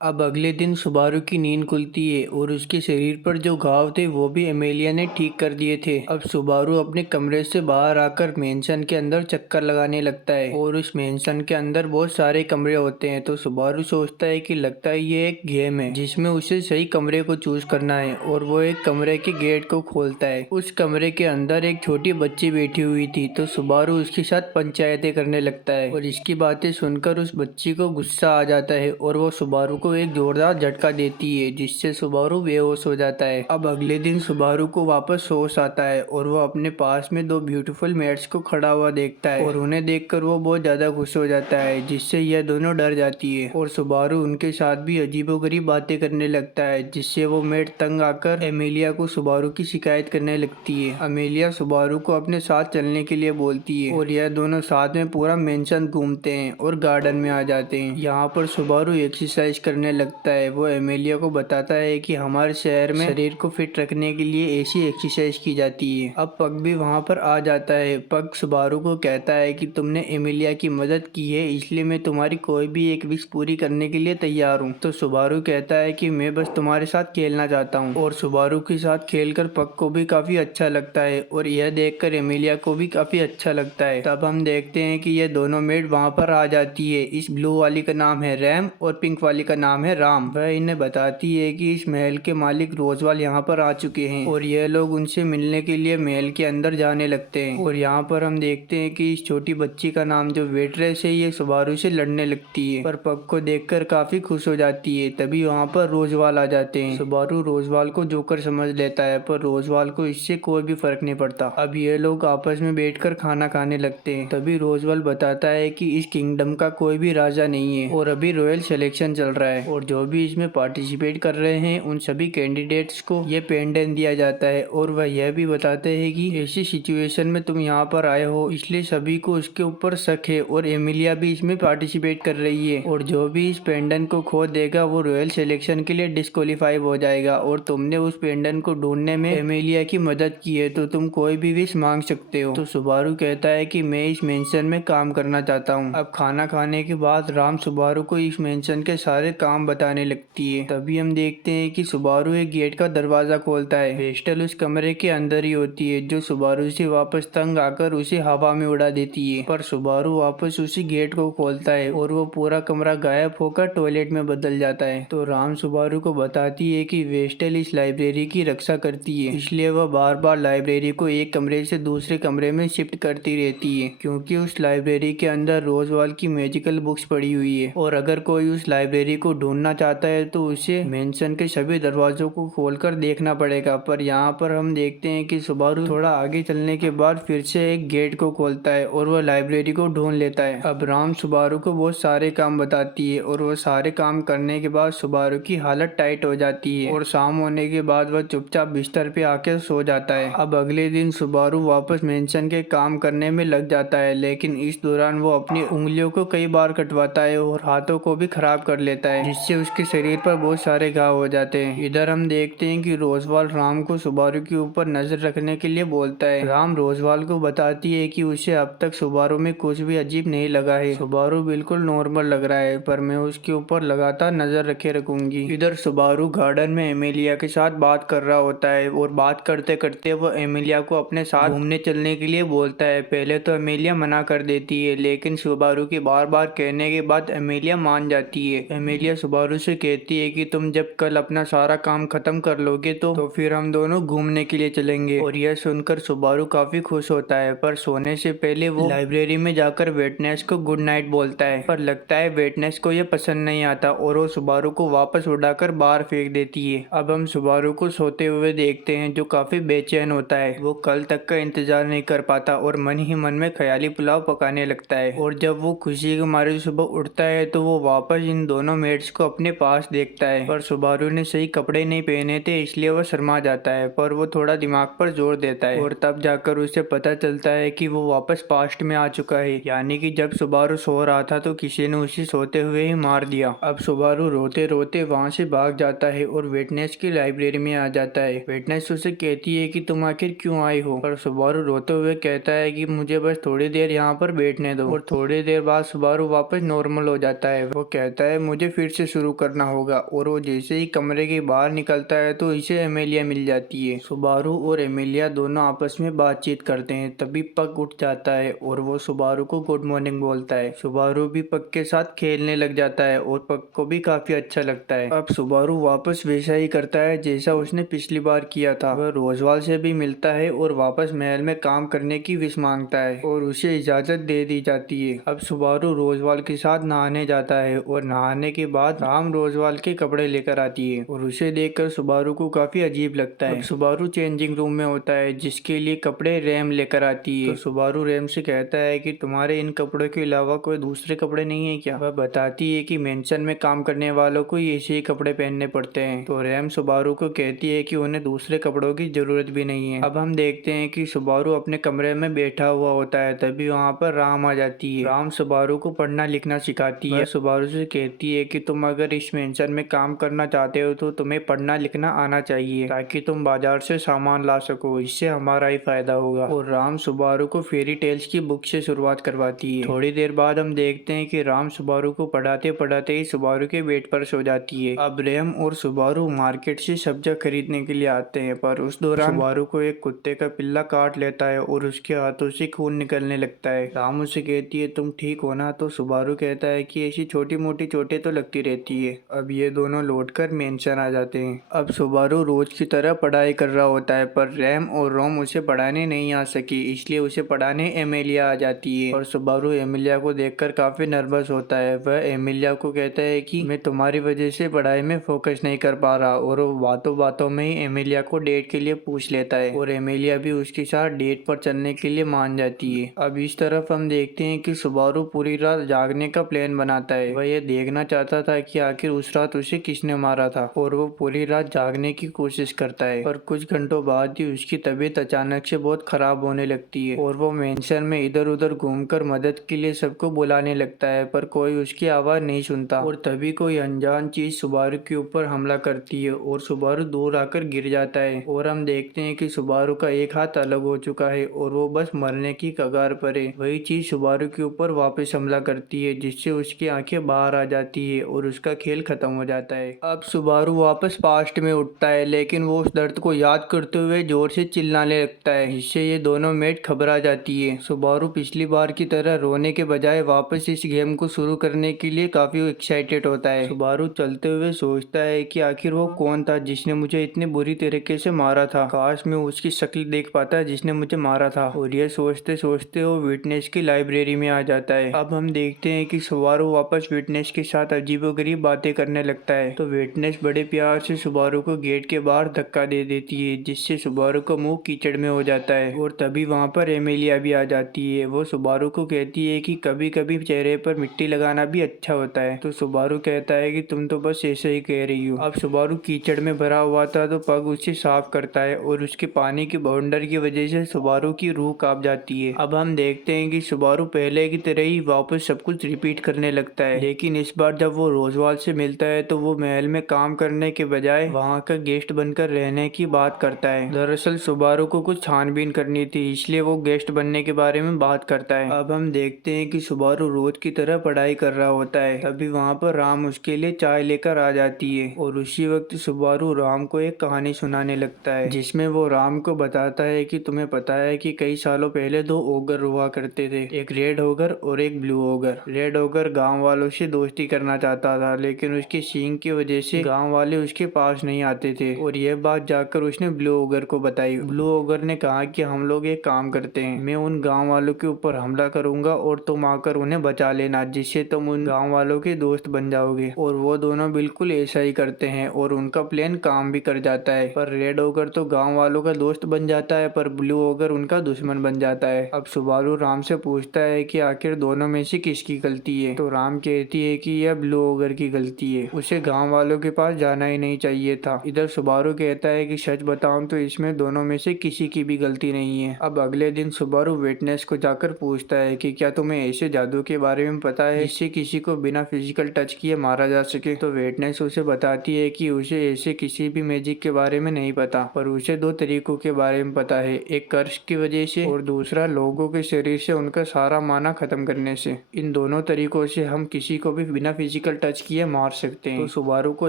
अब अगले दिन सुबारू की नींद खुलती है और उसके शरीर पर जो घाव थे वो भी एमेलिया ने ठीक कर दिए थे। अब सुबारू अपने कमरे से बाहर आकर मेंशन के अंदर चक्कर लगाने लगता है और उस मेंशन के अंदर बहुत सारे कमरे होते हैं। तो सुबारू सोचता है कि लगता है ये एक गेम है जिसमें उसे सही कमरे को चूज करना है और वो एक कमरे के गेट को खोलता है। उस कमरे के अंदर एक छोटी बच्ची बैठी हुई थी तो सुबारू उसके साथ पंचायतें करने लगता है और इसकी बातें सुनकर उस बच्ची को गुस्सा आ जाता है और वो सुबारू को एक जोरदार झटका देती है जिससे सुबारू बेहोश हो जाता है। अब अगले दिन सुबारू को वापस होश आता है और वो अपने पास में दो ब्यूटीफुल मेट्स को खड़ा हुआ देखता है और उन्हें देखकर वो बहुत ज्यादा खुश हो जाता है जिससे यह दोनों डर जाती है और सुबारू उनके साथ भी अजीबोगरीब बातें करने लगता है जिससे वो मेट तंग आकर एमेलिया को सुबारू की शिकायत करने लगती है। अमेलिया सुबारू को अपने साथ चलने के लिए बोलती है और यह दोनों साथ में पूरा मेंशन घूमते हैं और गार्डन में आ जाते हैं। यहाँ पर सुबारू एक्सरसाइज करने लगता है। वो एमेलिया को बताता है कि हमारे शहर में शरीर को फिट रखने के लिए ऐसी एक्सरसाइज की जाती है। अब पग भी वहाँ पर आ जाता है। पग सुबारू को कहता है कि तुमने एमेलिया की मदद की है इसलिए मैं तुम्हारी कोई भी एक विश पूरी करने के लिए तैयार हूँ। तो सुबारू कहता है कि मैं बस तुम्हारे साथ खेलना चाहता हूँ और सुबारू के साथ खेलकर पग को भी काफी अच्छा लगता है और यह देखकर एमेलिया को भी काफी अच्छा लगता है। तब हम देखते हैं कि ये दोनों मेड वहाँ पर आ जाती है। इस ब्लू वाली का नाम है रैम और पिंक वाली का नाम है राम। वह इन्हें बताती है कि इस महल के मालिक रोजवाल यहाँ पर आ चुके हैं और यह लोग उनसे मिलने के लिए महल के अंदर जाने लगते हैं। और यहाँ पर हम देखते हैं कि इस छोटी बच्ची का नाम जो वेट्रेस है ये सुबारू से लड़ने लगती है पर पग को देखकर काफी खुश हो जाती है। तभी वहाँ पर रोजवाल आ जाते हैं। सुबारू रोजवाल को जोकर समझ लेता है पर रोजवाल को इससे कोई भी फर्क नहीं पड़ता। अब ये लोग आपस में बैठकर खाना खाने लगते हैं। तभी रोजवाल बताता है कि इस किंगडम का कोई भी राजा नहीं है और अभी रॉयल सिलेक्शन चल रहा है और जो भी इसमें पार्टिसिपेट कर रहे हैं उन सभी कैंडिडेट्स को ये पेंडेंट दिया जाता है। और वह यह भी बताते हैं कि ऐसी सिचुएशन में तुम यहाँ पर आए हो इसलिए सभी को उसके ऊपर शक है और एमिलिया भी इसमें पार्टिसिपेट कर रही है और जो भी इस पेंडेंट को खो देगा वो रॉयल सिलेक्शन के लिए डिस्क्वालीफाई हो जाएगा। और तुमने उस पेंडेंट को ढूंढने में एमिलिया की मदद की है तो तुम कोई भी विश मांग सकते हो। तो सुबारू कहता है कि मैं इस मेंशन में काम करना चाहता हूँ। अब खाना खाने के बाद राम सुबारू को इस मेंशन के सारे काम बताने लगती है। तभी हम देखते हैं कि सुबारू एक गेट का दरवाजा खोलता है। वेस्टल उस कमरे के अंदर ही होती है जो सुबारू से वापस तंग आकर उसे हवा में उड़ा देती है पर सुबारू वापस उसी गेट को खोलता है और वो पूरा कमरा गायब होकर टॉयलेट में बदल जाता है। तो राम सुबारू को बताती है कि वेस्टल इस लाइब्रेरी की रक्षा करती है इसलिए वह बार बार लाइब्रेरी को एक कमरे से दूसरे कमरे में शिफ्ट करती रहती है क्योंकि उस लाइब्रेरी के अंदर रोजवाल की मैजिकल बुक्स पड़ी हुई है और अगर कोई उस लाइब्रेरी को ढूंढना चाहता है तो उसे मेंशन के सभी दरवाजों को खोलकर देखना पड़ेगा। पर यहाँ पर हम देखते हैं कि सुबारू थोड़ा आगे चलने के बाद फिर से एक गेट को खोलता है और वह लाइब्रेरी को ढूंढ लेता है। अब राम सुबारू को बहुत सारे काम बताती है और वह सारे काम करने के बाद सुबारू की हालत टाइट हो जाती है और शाम होने के बाद वह चुपचाप बिस्तर पे आकर सो जाता है। अब अगले दिन सुबारू वापस मेंशन के काम करने में लग जाता है लेकिन इस दौरान वो अपनी उंगलियों को कई बार कटवाता है और हाथों को भी खराब कर लेता है जिससे उसके शरीर पर बहुत सारे घाव हो जाते हैं। इधर हम देखते हैं कि रोजवाल राम को सुबारू के ऊपर नजर रखने के लिए बोलता है। राम रोजवाल को बताती है कि उसे अब तक सुबारू में कुछ भी अजीब नहीं लगा है। सुबारू बिल्कुल नॉर्मल लग रहा है पर मैं उसके ऊपर लगातार नजर रखे रखूंगी। इधर सुबारू गार्डन में एमिलिया के साथ बात कर रहा होता है और बात करते करते वो एमिलिया को अपने साथ घूमने चलने के लिए बोलता है। पहले तो एमिलिया मना कर देती है लेकिन सुबारू के बार बार कहने के बाद एमिलिया मान जाती है। एमिलिया सुबारू से कहती है कि तुम जब कल अपना सारा काम खत्म कर लोगे तो फिर हम दोनों घूमने के लिए चलेंगे। और यह सुनकर सुबारू काफी खुश होता है पर सोने से पहले वो लाइब्रेरी में जाकर वेटनेस को गुड नाइट बोलता है पर लगता है वेटनेस को यह पसंद नहीं आता और वो सुबारू को वापस उड़ाकर बाहर फेंक देती है। अब हम सुबारू को सोते हुए देखते हैं जो काफी बेचैन होता है। वो कल तक का इंतजार नहीं कर पाता और मन ही मन में ख्याली पुलाव पकाने लगता है और जब वो खुशी के मारे सुबह उठता है तो वो वापस इन दोनों मेट्स को अपने पास देखता है पर सुबारू ने सही कपड़े नहीं पहने थे इसलिए वो शर्मा जाता है पर वो थोड़ा दिमाग पर जोर देता है और तब जाकर उसे पता चलता है कि वो वापस पास्ट में आ चुका है यानी कि जब सुबारू सो रहा था तो किसी ने उसे सोते हुए ही मार दिया। अब सुबारू रोते रोते वहाँ से भाग जाता है और वेटनेस की लाइब्रेरी में आ जाता है। वेटनेस उसे कहती है कि तुम आखिर क्यों आई हो पर सुबारू रोते हुए कहता है कि मुझे बस थोड़ी देर यहाँ पर बैठने दो और थोड़ी देर बाद सुबारू वापस नॉर्मल हो जाता है। वो कहता है मुझे फिर फिर से शुरू करना होगा। और वो जैसे ही कमरे के बाहर निकलता है तो इसे एमेलिया मिल जाती है। सुबारू और एमेलिया दोनों आपस में बातचीत करते हैं, तभी पग उठ जाता है और वो सुबारू को गुड मॉर्निंग बोलता है। सुबारू भी पग के साथ खेलने लग जाता है और पग को भी काफी अच्छा लगता है। अब सुबारू वापस वैसा ही करता है जैसा उसने पिछली बार किया था। वह रोजवाल से भी मिलता है और वापस महल में काम करने की विश मांगता है और उसे इजाजत दे दी जाती है। अब सुबारू रोजवाल के साथ नहाने जाता है और नहाने के बाद राम रोजवाल के कपड़े लेकर आती है और उसे देखकर सुबारू को काफी अजीब लगता है। अब सुबारू चेंजिंग रूम में होता है जिसके लिए कपड़े रैम लेकर आती है। तो सुबारू रैम से कहता है कि तुम्हारे इन कपड़ों के अलावा कोई दूसरे कपड़े नहीं है क्या? वह बताती है कि मेंशन में काम करने वालों को ऐसे ही कपड़े पहनने पड़ते हैं। तो रैम सुबारू को कहती है कि उन्हें दूसरे कपड़ों की जरूरत भी नहीं है। अब हम देखते हैं कि सुबारू अपने कमरे में बैठा हुआ होता है, तभी वहाँ पर राम आ जाती है। राम सुबारू को पढ़ना लिखना सिखाती है। सुबारू से कहती है कि तुम अगर इस मेंशन में काम करना चाहते हो तो तुम्हें पढ़ना लिखना आना चाहिए ताकि तुम बाजार से सामान ला सको, इससे हमारा ही फायदा होगा। और राम सुबारू को फेरी टेल्स की बुक से शुरुआत करवाती है। थोड़ी देर बाद हम देखते हैं कि राम सुबारू को पढ़ाते पढ़ाते ही सुबारू के बेड पर सो जाती है। अब रैम और सुबारू मार्केट से सब्जियां खरीदने के लिए आते हैं, पर उस दौरान सुबारू को एक कुत्ते का पिल्ला काट लेता है और उसके हाथों से खून निकलने लगता है। राम उसे कहती है तुम ठीक हो ना? तो सुबारू कहता है कि ऐसी छोटी मोटी चोटें तो लगती रहती है। अब ये दोनों लौटकर मेंशन आ जाते हैं। अब सुबारू रोज की तरह पढ़ाई कर रहा होता है, पर रैम और रोम उसे पढ़ाने नहीं आ सकी, इसलिए उसे पढ़ाने एमेलिया आ जाती है। और सुबारू एमेलिया को देखकर काफी नर्वस होता है। वह एमेलिया को कहता है कि मैं तुम्हारी वजह से पढ़ाई में फोकस नहीं कर पा रहा, और वो बातों बातों में ही एमेलिया को डेट के लिए पूछ लेता है और एमेलिया भी उसके साथ डेट पर चलने के लिए मान जाती है। अब इस तरफ हम देखते हैं कि सुबारू पूरी रात जागने का प्लान बनाता है। वह यह देखना चाहता था कि आखिर उस रात उसे किसने मारा था, और वो पूरी रात जागने की कोशिश करता है। पर कुछ घंटों बाद ही उसकी तबीयत अचानक से बहुत खराब होने लगती है और वो मेंशन में इधर उधर घूमकर मदद के लिए सबको बुलाने लगता है, पर कोई उसकी आवाज नहीं सुनता। और तभी कोई अनजान चीज सुबारू के ऊपर हमला करती है और सुबारू दूर आकर गिर जाता है। और हम देखते हैं कि सुबारू का एक हाथ अलग हो चुका है और वो बस मरने की कगार पर है। वही चीज सुबारू के ऊपर वापस हमला करती है, जिससे उसकी आंखें बाहर आ जाती है और उसका खेल खत्म हो जाता है। अब सुबारू वापस पास्ट में उठता है, लेकिन वो उस दर्द को याद करते हुए जोर से चिल्लाने लगता है, जिससे ये दोनों मेट घबरा जाती है। सुबारू पिछली बार की तरह रोने के बजाय वापस इस गेम को शुरू करने के लिए काफी एक्साइटेड होता है। सुबारू चलते हुए सोचता है कि आखिर वो कौन था जिसने मुझे इतने बुरी तरीके से मारा था। काश मैं उसकी शक्ल देख पाता जिसने मुझे मारा था। और ये सोचते सोचते वो विटनेस की लाइब्रेरी में आ जाता है। अब हम देखते हैं कि सुबारू वापस विटनेस के साथ अजीबोगरीब बातें करने लगता है। तो विटनेस बड़े प्यार से सुबारू को गेट के बाहर धक्का दे देती है, जिससे सुबारू का मुंह कीचड़ में हो जाता है। और तभी वहाँ पर एमेलिया भी आ जाती है। वो सुबारू को कहती है कि कभी कभी चेहरे पर मिट्टी लगाना भी अच्छा होता है। तो सुबारू कहता है कि तुम तो बस ऐसे ही कह रही हो। अब सुबारू कीचड़ में भरा हुआ था, तो पग उसे साफ करता है और उसके पानी की बाउंडर की वजह से सुबारू की रूह कांप जाती है। अब हम देखते हैं कि सुबारू पहले की तरह ही वापस सब कुछ रिपीट करने लगता है, लेकिन इस बार जब वो रोजवाल से मिलता है तो वो महल में काम करने के बजाय वहाँ का गेस्ट बनकर रहने की बात करता है। दरअसल सुबारू को कुछ छानबीन करनी थी, इसलिए वो गेस्ट बनने के बारे में बात करता है। अब हम देखते हैं कि सुबारू रोज की तरह पढ़ाई कर रहा होता है, तभी वहाँ पर राम उसके लिए चाय लेकर आ जाती है। और उसी वक्त सुबारू राम को एक कहानी सुनाने लगता है, जिसमें वो राम को बताता है कि तुम्हें पता है कि कई सालों पहले दो ओगर हुआ करते थे, एक रेड ओगर और एक ब्लू ओगर। रेड ओगर गांव वालों से दोस्ती करना चाहता था, लेकिन उसके सींग की वजह से गांव वाले उसके पास नहीं आते थे, और यह बात जाकर उसने ब्लू ओगर को बताई। ब्लू ओगर ने कहा कि हम लोग एक काम करते हैं, मैं उन गांव वालों के ऊपर हमला करूंगा और तुम आकर उन्हें बचा लेना, जिससे तुम उन गांव वालों के दोस्त बन जाओगे। और वो दोनों बिल्कुल ऐसा ही करते हैं और उनका प्लान काम भी कर जाता है। पर रेड ओगर तो गांव वालों का दोस्त बन जाता है, पर ब्लू ओगर उनका दुश्मन बन जाता है। अब सुबारू राम से पूछता है कि आखिर दोनों में से किसकी गलती है? तो राम कहती है कि यह ब्लू ओगर की गलती है, उसे गांव वालों के पास जाना ही नहीं चाहिए था। इधर सुबारू कहता है कि सच बताऊं तो इसमें दोनों में से किसी की भी गलती नहीं है। अब अगले दिन सुबारू विटनेस को जाकर पूछता है कि क्या तुम्हें ऐसे जादू के बारे में पता है जिससे किसी को बिना फिजिकल टच किए मारा जा सके? तो विटनेस उसे बताती है कि उसे ऐसे किसी भी मैजिक के बारे में नहीं पता, पर उसे दो तरीकों के बारे में पता है, एक कर्स की वजह से और दूसरा लोगों के शरीर से उनका सारा माना खत्म करने से। इन दोनों तरीकों से हम किसी को भी बिना फिजिकल टच किए मार सकते हैं। तो सुबारू को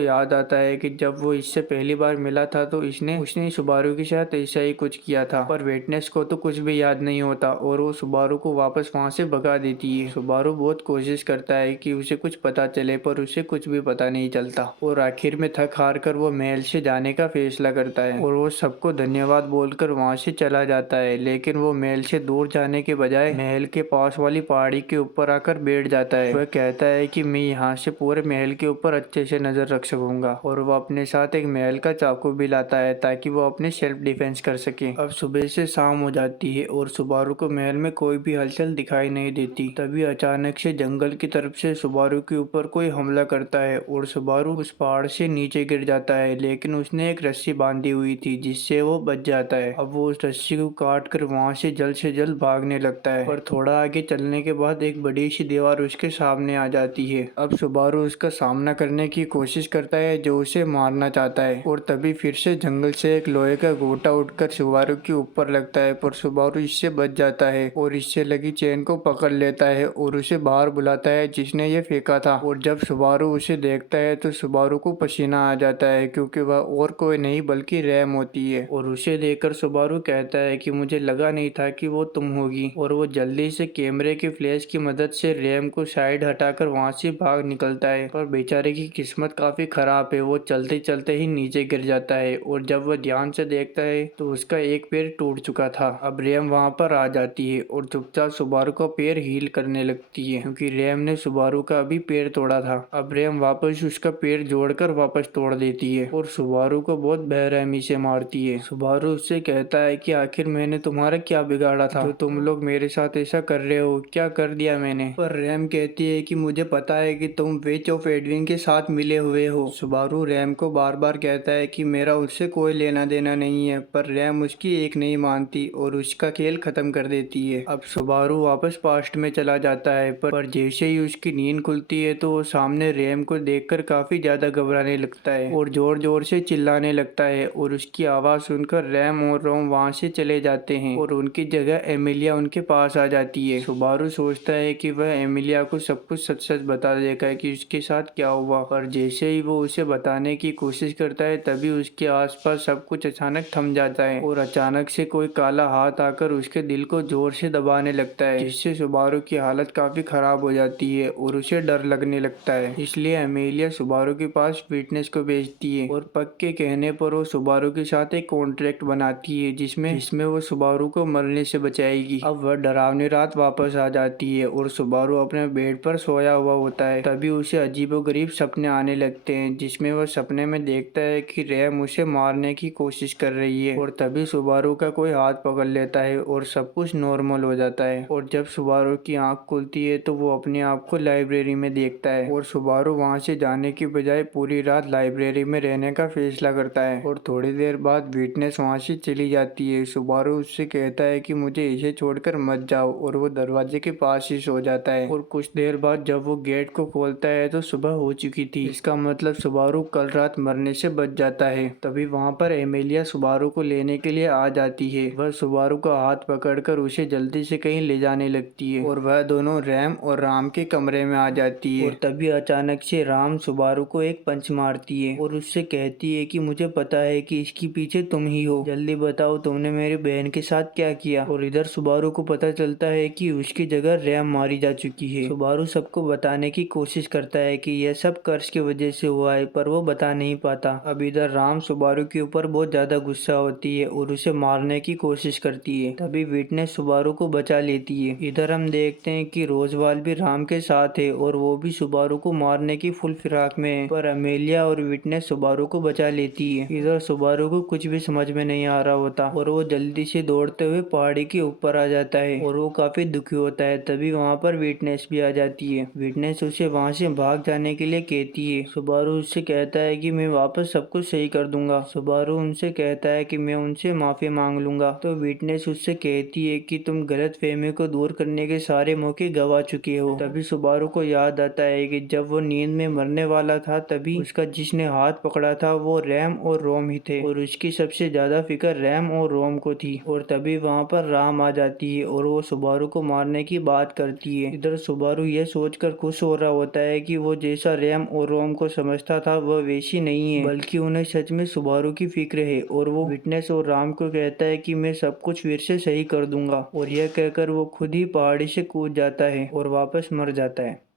याद आता है कि जब वो इससे पहली बार मिला था तो उसने सुबारू के साथ ऐसा ही कुछ किया था, पर वेटनेस को तो कुछ भी याद नहीं होता और वो सुबारू को वापस वहाँ से भगा देती है। सुबारू बहुत कोशिश करता है कि उसे कुछ पता चले, पर उसे कुछ भी पता नहीं चलता और आखिर में थक हार कर वो महल से जाने का फैसला करता है और वो सबको धन्यवाद बोलकर वहाँ से चला जाता है। लेकिन वो महल से दूर जाने के बजाय महल के पास वाली पहाड़ी के ऊपर आकर बैठ जाता है। वह कहता है कि मैं यहाँ से पूरे महल के ऊपर अच्छे से नजर रख सकूंगा और वो अपने साथ एक महल का चाकू भी लाता है ताकि वो अपने सेल्फ डिफेंस कर सके। अब सुबह से शाम हो जाती है और सुबारू को महल में कोई भी हलचल दिखाई नहीं देती। तभी अचानक से जंगल की तरफ से सुबारू के ऊपर कोई हमला करता है और सुबारू उस पहाड़ से नीचे गिर जाता है, लेकिन उसने एक रस्सी बांधी हुई थी जिससे वो बच जाता है। अब वो उस रस्सी को काट कर वहाँ से जल्द भागने लगता है, पर थोड़ा आगे चलने के बाद एक बड़ी सी दीवार उसके सामने आ जाती है। अब सुबारू उसका सामना करने की कोशिश करता है जो उसे मारना चाहता है और तभी फिर से जंगल से एक लोहे का गोटा उठकर सुबारू के ऊपर लगता है, पर सुबारू इससे बच जाता है और इससे लगी चेन को पकड़ लेता है और उसे बाहर बुलाता है जिसने ये फेंका था। और जब सुबारू उसे देखता है तो सुबारू को पसीना आ जाता है क्योंकि वह और कोई नहीं बल्कि रैम होती है और उसे देखकर सुबारू कहता है कि मुझे लगा नहीं था कि वो तुम होगी। और वो जल्दी से कैमरे के फ्लैश की मदद से रैम को साइड हटाकर वहाँ से भाग निकलता है, पर बेचारे की किस्मत काफी खराब है। वो चलते चलते ही नीचे गिर जाता है और जब वह ध्यान से देखता है तो उसका एक पैर टूट चुका था। अब रैम वहाँ पर आ जाती है और चुपचाप सुबारू का पैर हील करने लगती है क्योंकि रैम ने सुबारू का अभी पैर तोड़ा था। अब रैम वापस उसका पैर जोड़कर वापस तोड़ देती है और सुबारू को बहुत बेरहमी से मारती है। सुबारू उससे कहता है कि आखिर मैंने तुम्हारा क्या बिगाड़ा था जो तुम लोग मेरे साथ ऐसा कर रहे हो, क्या कर दिया मैंने। पर रैम कहती है कि मुझे पता है कि तुम वेच ऑफ एडविन के साथ मिले हुए हो। सुबारू रैम को बार बार कहता है कि मेरा उससे कोई लेना देना नहीं है, पर रैम उसकी एक नहीं मानती और उसका खेल खत्म कर देती है। अब सुबारू वापस पास्ट में चला जाता है, पर जैसे ही उसकी नींद खुलती है तो वो सामने रैम को देखकर काफी ज्यादा घबराने लगता है और जोर जोर से चिल्लाने लगता है और उसकी आवाज सुनकर रैम और रोम वहाँ से चले जाते हैं और उनकी जगह एमिलिया उनके पास आ जाती है। सुबारू सोचता है कि वह एमिलिया को सब कुछ सच सच बता देगा कि उसके साथ क्या हुआ, पर जैसे ही वो उसे बताने की कोशिश करता है तभी उसके आसपास सब कुछ अचानक थम जाता है और अचानक से कोई काला हाथ आकर उसके दिल को जोर से दबाने लगता है, जिससे सुबारू की हालत काफी खराब हो जाती है और उसे डर लगने लगता है। इसलिए एमिलिया सुबारू के पास विटनेस को भेजती है और पक के कहने पर वो सुबारू के साथ एक कॉन्ट्रैक्ट बनाती है जिसमें वो सुबारू को मरने से बचाएगी। अब वह डरावनी रात वापस आ जाती है और सुबारू अपने बेड पर सोया हुआ होता है। तभी उसे अजीबोगरीब सपने आने लगते हैं जिसमें वह सपने में देखता है कि रैम उसे मारने की कोशिश कर रही है और तभी सुबारू का कोई हाथ पकड़ लेता है और सब कुछ नॉर्मल हो जाता है। और जब सुबारू की आंख खुलती है तो वो अपने आप को लाइब्रेरी में देखता है और सुबारू वहाँ से जाने की बजाय पूरी रात लाइब्रेरी में रहने का फैसला करता है। और थोड़ी देर बाद विटनेस वहाँ से चली जाती है। सुबारू उससे कहता है कि मुझे इसे छोड़कर मत जाओ और वो दरवाजे के पास ही सो जाता है। और कुछ देर बाद जब वो गेट को खोलता है तो सुबह हो चुकी थी। इसका मतलब सुबारू कल रात मरने से बच जाता है। तभी वहाँ पर एमिलिया सुबारू को लेने के लिए आ जाती है। वह सुबारू का हाथ पकड़कर उसे जल्दी से कहीं ले जाने लगती है और वह दोनों रैम और राम के कमरे में आ जाती है। और तभी अचानक से राम सुबारू को एक पंच मारती है और उससे कहती है कि मुझे पता है कि इसके पीछे तुम ही हो, जल्दी बताओ तुमने मेरी बहन के साथ क्या किया। और इधर सुबारू को पता चलता है कि उसकी जगह रैम मारी जा चुकी है। सुबारू सबको बताने की कोशिश करता है कि यह सब कर्ज की वजह से हुआ है, पर वो बता नहीं पाता। अब इधर राम सुबारू के ऊपर बहुत ज्यादा गुस्सा होती है और उसे मारने की कोशिश करती है। तभी विटनेस सुबारू को बचा लेती है। इधर हम देखते हैं कि रोजवाल भी राम के साथ है और वो भी सुबारू को मारने की फुल फिराक में है, पर अमेलिया और विटनेस सुबारू को बचा लेती है। इधर सुबारू को कुछ भी समझ में नहीं आ रहा होता और वो जल्दी से दौड़ते हुए पहाड़ी के ऊपर आ जाता है और वो काफी दुखी होता है। तभी वहाँ पर विटनेस भी आ जाती है। विटनेस उसे वहाँ से भाग जाने के लिए कहती है। सुबारू उससे कहता है कि मैं वापस सब कुछ सही कर दूंगा। सुबारू उनसे कहता है कि मैं उनसे माफी मांग लूंगा। तो विटनेस उससे कहती है कि तुम गलत फहमी को दूर करने के सारे मौके गवा चुके हो। तभी सुबारू को याद आता है कि जब वो नींद में मरने वाला था तभी उसका जिसने हाथ पकड़ा था वो रैम और रोम ही थे और उसकी सबसे ज्यादा फिक्र रैम और रोम को थी। और तभी वहाँ पर राम आ जाती है और वो सुबारू को मारने की बात करती है। इधर सुबारू यह सोचकर खुश हो रहा होता है है कि वो जैसा रैम और रोम को समझता था वह वैसी नहीं है, बल्कि उन्हें सच में सुबारू की फिक्र है। और वो विटनेस और राम को कहता है कि मैं सब कुछ फिर से सही कर दूंगा, और यह कहकर वो खुद ही पहाड़ी से कूद जाता है और वापस मर जाता है।